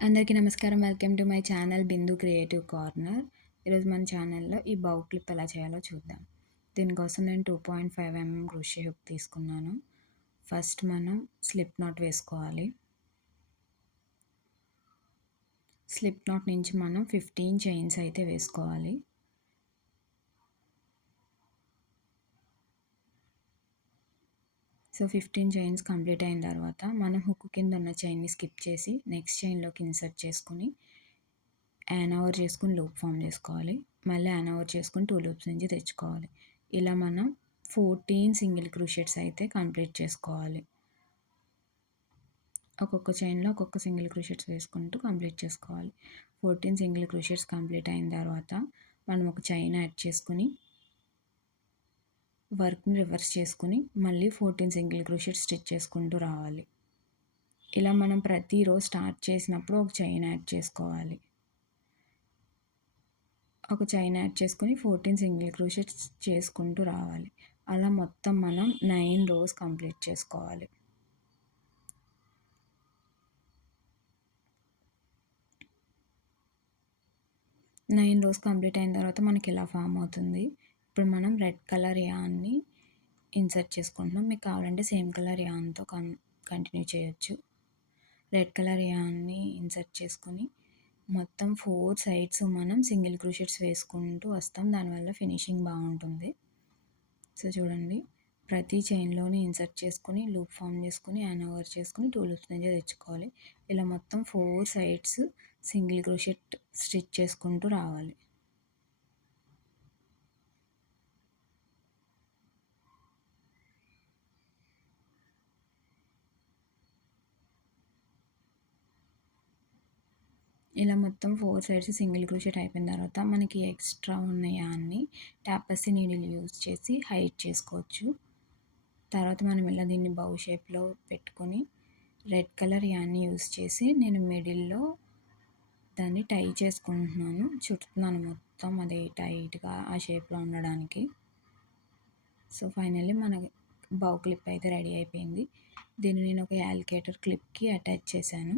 అందరికీ నమస్కారం. Welcome to my channel Bindu creative corner. ఈరోజు మన ఛానల్‌లో ఈ బౌ క్లిప్ ఎలా చేయాలో చూద్దాం. దీనికోసం నేను 2.5 క్రోషే హుక్ తీసుకున్నాను. ఫస్ట్ మనం స్లిప్ నాట్ వేసుకోవాలి. స్లిప్ నాట్ నుంచి మనం 15 చైన్స్ అయితే వేసుకోవాలి. సో 15 చైన్స్ కంప్లీట్ అయిన తర్వాత మనం హుక్ కింద ఉన్న చైన్‌ని స్కిప్ చేసి నెక్స్ట్ చైన్‌లోకి ఇన్సర్ట్ చేసుకొని యాన్ ఓవర్ చేసుకొని లూప్ ఫామ్ చేసుకోవాలి. మళ్ళీ యాన్ ఓవర్ చేసుకొని 2 లూప్స్ నుంచి తెచ్చుకోవాలి. ఇలా మనం 14 సింగిల్ క్రోషెట్స్ అయితే కంప్లీట్ చేసుకోవాలి. ఒక్కొక్క చైన్‌లో ఒక్కొక్క సింగిల్ క్రోషెట్స్ వేసుకుంటూ కంప్లీట్ చేసుకోవాలి. 14 సింగిల్ క్రోషెట్స్ కంప్లీట్ అయిన తర్వాత మనం ఒక చైన్ యాడ్ చేసుకొని వర్క్‌ని రివర్స్ చేసుకొని మళ్ళీ 14 సింగిల్ క్రోషెట్స్ స్టిచ్ చేసుకుంటూ రావాలి. ఇలా మనం ప్రతిరోజు స్టార్ట్ చేసినప్పుడు ఒక చైన్ యాడ్ చేసుకోవాలి. ఒక చైన్ యాడ్ చేసుకొని 14 సింగిల్ క్రోషెట్స్ చేసుకుంటూ రావాలి. అలా మొత్తం మనం 9 రోస్ కంప్లీట్ చేసుకోవాలి. 9 రోస్ కంప్లీట్ అయిన తర్వాత మనకి ఇలా ఫామ్ అవుతుంది. ఇప్పుడు మనం రెడ్ కలర్ యాన్ని ఇన్సర్ట్ చేసుకుంటున్నాం. మీకు కావాలంటే సేమ్ కలర్ యాన్‌తో కంటిన్యూ చేయొచ్చు. రెడ్ కలర్ యాన్ని ఇన్సర్ట్ చేసుకొని మొత్తం 4 సైడ్స్ మనం సింగిల్ క్రోషెట్స్ వేసుకుంటూ వస్తాం. దానివల్ల ఫినిషింగ్ బాగుంటుంది. సో చూడండి, ప్రతి చైన్‌లోని ఇన్సర్ట్ చేసుకొని లూప్ ఫామ్ చేసుకొని యాన్ ఓవర్ చేసుకొని 2 లూప్స్ నుంచి తెచ్చుకోవాలి. ఇలా మొత్తం 4 సైడ్స్ సింగిల్ క్రోషెట్ స్టిచ్ చేసుకుంటూ రావాలి. ఇలా మొత్తం 4 సైడ్స్ సింగిల్ క్రోషెట్ అయిపోయిన తర్వాత మనకి ఎక్స్ట్రా ఉన్న యాన్ని టాపర్సీ నీడిల్ యూజ్ చేసి హైడ్ చేసుకోవచ్చు. తర్వాత మనం ఇలా దీన్ని బౌ షేప్‌లో పెట్టుకొని రెడ్ కలర్ యాన్ని యూజ్ చేసి నేను మిడిల్‌లో దాన్ని టై చేసుకుంటున్నాను. చుడుతున్నాను మొత్తం అది టైట్‌గా ఆ షేప్‌లో ఉండడానికి. సో ఫైనల్లీ మన బౌ క్లిప్ అయితే రెడీ అయిపోయింది. దీన్ని నేను ఒక యాలిగేటర్ క్లిప్‌కి అటాచ్ చేశాను.